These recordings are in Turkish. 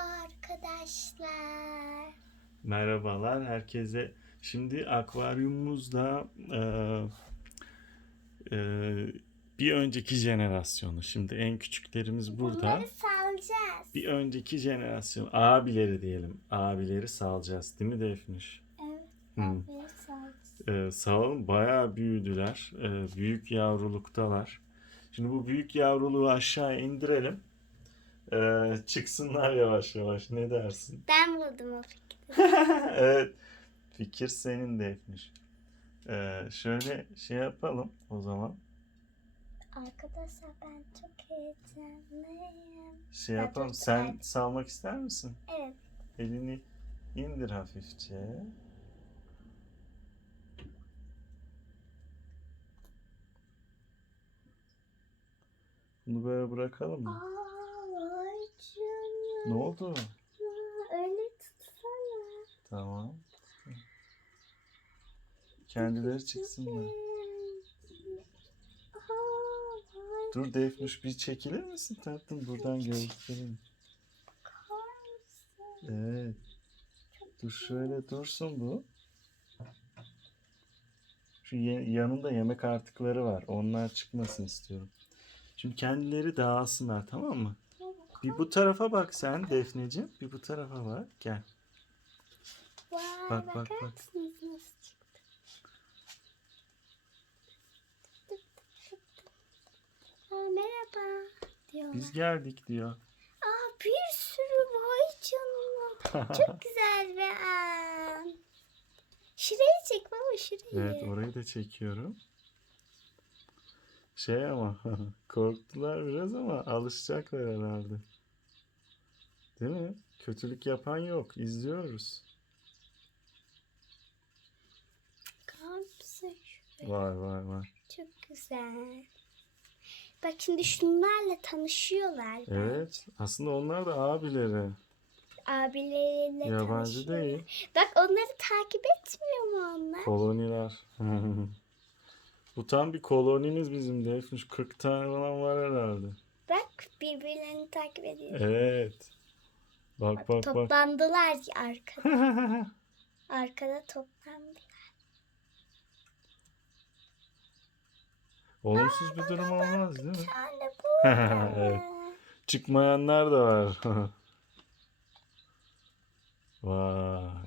arkadaşlar. Merhabalar herkese. Şimdi akvaryumumuzda eee, eee, bir önceki jenerasyonu. Şimdi en küçüklerimiz burada. Bunları salacağız. Bir önceki jenerasyon abileri diyelim. Abileri salacağız değil mi Defniş? Evet. Salacağız. Ee, sağ bayağı büyüdüler. Ee, büyük yavruluktalar. Şimdi bu büyük yavruluğu aşağı indirelim. Ee, çıksınlar yavaş yavaş. Ne dersin? Ben buldum o fikri. evet. Fikir senin Defniş. Ee, şöyle şey yapalım o zaman. Arkadaşlar ben çok heyecanlıyım. Şey Ben yapalım. Sen güzel. salmak ister misin? Evet. Elini indir hafifçe. Bunu böyle bırakalım Aa, mı? canına. Ne oldu? Öyle tutsana. Tamam. Kendileri çıksınlar. Dur Defnuş bir çekilir misin tatlım? Buradan karsın. Evet. Dur şöyle dursun bu. Şu yanında yemek artıkları var. Onlar çıkmasın istiyorum. Şimdi kendileri dağılsınlar tamam mı? Bir bu tarafa bak sen Defneciğim. Bir bu tarafa bak. Gel. Vay, Bak, bak, bak. Aa, merhaba diyorlar. Biz geldik diyor. Aa, bir sürü vay canına. Çok güzel an. Şurayı çek baba şurayı. Evet orayı da çekiyorum. Şey ama korktular biraz ama alışacaklar herhalde. Değil mi? Kötülük yapan yok. İzliyoruz. Var var var. Çok güzel. Bak şimdi şunlarla tanışıyorlar. Evet. Aslında onlar da abileri. Abileriyle Yabancı tanışıyor. değil. Bak onları takip etmiyor mu onlar? Koloniler. Bu tam bir kolonimiz bizim de. 40 tane falan var herhalde. Bak birbirlerini takip ediyor. Evet. Bak bak bak. Toplandılar arkada. Arkada toplandı. Olumsuz bir durum olmaz değil mi? Evet. Çıkmayanlar da var. Vay.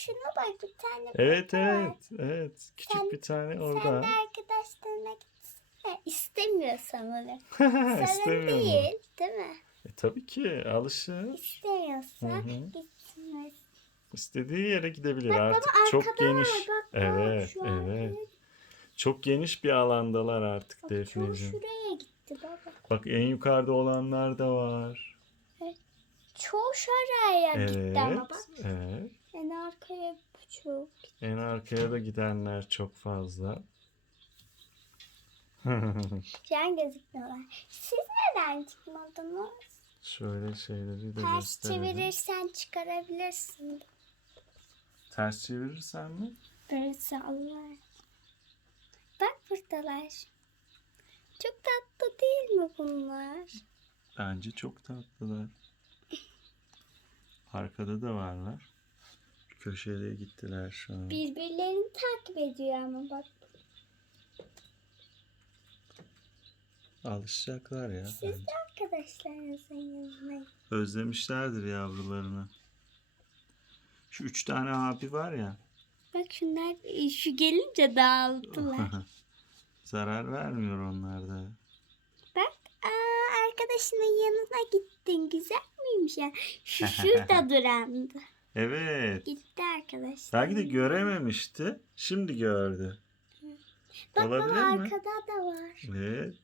Şuna bak bir tane Evet burada var. evet evet. Küçük Sen- bir tane Sen orada. de arkadaşlarına gitsene. İstemiyor sanırım. Mu? değil, değil mi? E, tabii ki alışır. İstemiyorsa gitmez. İstediği yere gidebilir Bak baba artık. Çok arkada var, geniş. bak, bak, Evet an evet. evet. Çok geniş bir alandalar artık Bak çoğu Defneciğim. şuraya gitti baba. Bak en yukarıda olanlar da var. Çoğu şuraya Evet. gitti ama bak. Evet. En arkaya çok. En arkaya da gidenler çok fazla. Şu an gözükmüyorlar. Siz neden çıkmadınız? Şöyle şeyleri de Ters gösterelim. çevirirsen çıkarabilirsin. Ters çevirirsen mi? Böyle sallar. Bak buradalar. Çok tatlı değil mi bunlar? Bence çok tatlılar. Arkada da varlar. Köşeye gittiler şu an. Birbirlerini takip ediyor ama bak. Alışacaklar ya. Siz de arkadaşlarınızın yanına. Özlemişlerdir yavrularını. Şu üç tane abi var ya. Bak şunlar şu gelince dağıldılar. Zarar vermiyor onlar da. Bak aa, arkadaşının yanına gittin. Güzel miymiş ya? Şu şurada durandı. Evet. Gitti arkadaşlar. Belki de görememişti. Şimdi gördü. Bak Olabilir baba mi? arkada da var. Evet.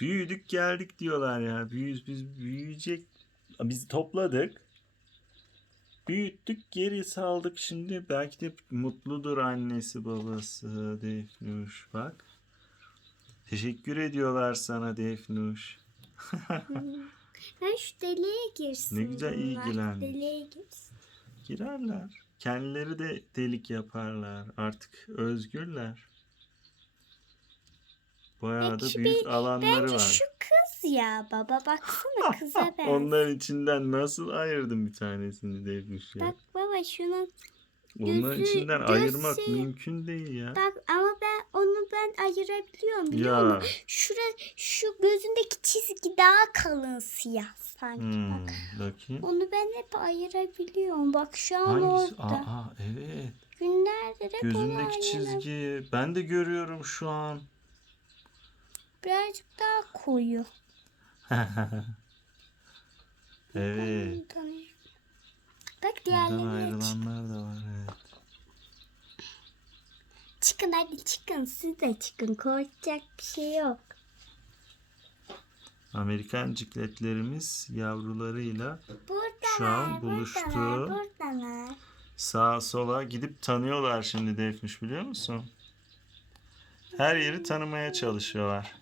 Büyüdük geldik diyorlar ya. Büyüz biz büyüyecek. Biz topladık. Büyüttük geri saldık şimdi. Belki de mutludur annesi babası Defnuş. Bak. Teşekkür ediyorlar sana Defnuş. Ben şu deliğe girsin. Ne güzel bunlar. ilgilendi. Deliğe girsin. Girerler. Kendileri de delik yaparlar. Artık özgürler. Bayağı da Belki büyük bir- alanları Bence var. şu kız ya baba baksana kıza ben. Onların içinden nasıl ayırdın bir tanesini Devmiş ya? Bak baba şunu Onların gözü- içinden gözü- ayırmak mümkün değil ya. bak ama ben onu ben ayırabiliyorum biliyor Ya. musun? Şura şu çizgi daha kalın siyah sanki Hmm, bak. bakayım. Onu ben hep ayırabiliyorum. Bak şu an Hangisi? orada. Aa evet. Günlerdir hep Gözündeki çizgi. Ben de görüyorum şu an. Birazcık daha koyu. evet. Bak diğerlerine ayrılanlar da var evet. Çıkın hadi çıkın. Siz de çıkın. Korkacak bir şey yok. Amerikan cikletlerimiz yavrularıyla Buradalar. Şu an buluştu. Buradalar. Buradalar. sağa sola gidip tanıyorlar şimdi Defmiş biliyor musun? Her yeri tanımaya çalışıyorlar.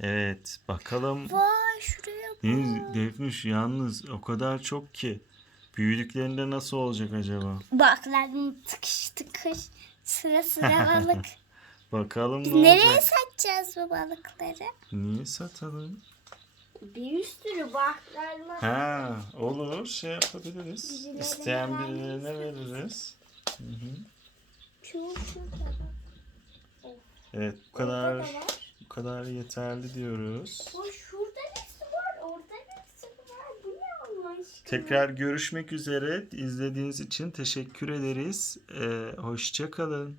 Evet bakalım. Vay şuraya bak. Deniz, Defmiş yalnız o kadar çok ki. Büyüdüklerinde nasıl olacak acaba? Baklarım tıkış tıkış. Sıra sıra balık. Bakalım Biz ne nereye olacak? satacağız bu balıkları? Niye satalım? Bir sürü baklar var. Ha olur şey yapabiliriz. Birilerine İsteyen birilerine veririz. Hı hı. Bak. Evet bu kadar bu kadar yeterli diyoruz. O şurada nesi var? Orada nesi var? Bu ne Allah aşkına? Tekrar görüşmek üzere. İzlediğiniz için teşekkür ederiz. Ee, hoşça kalın.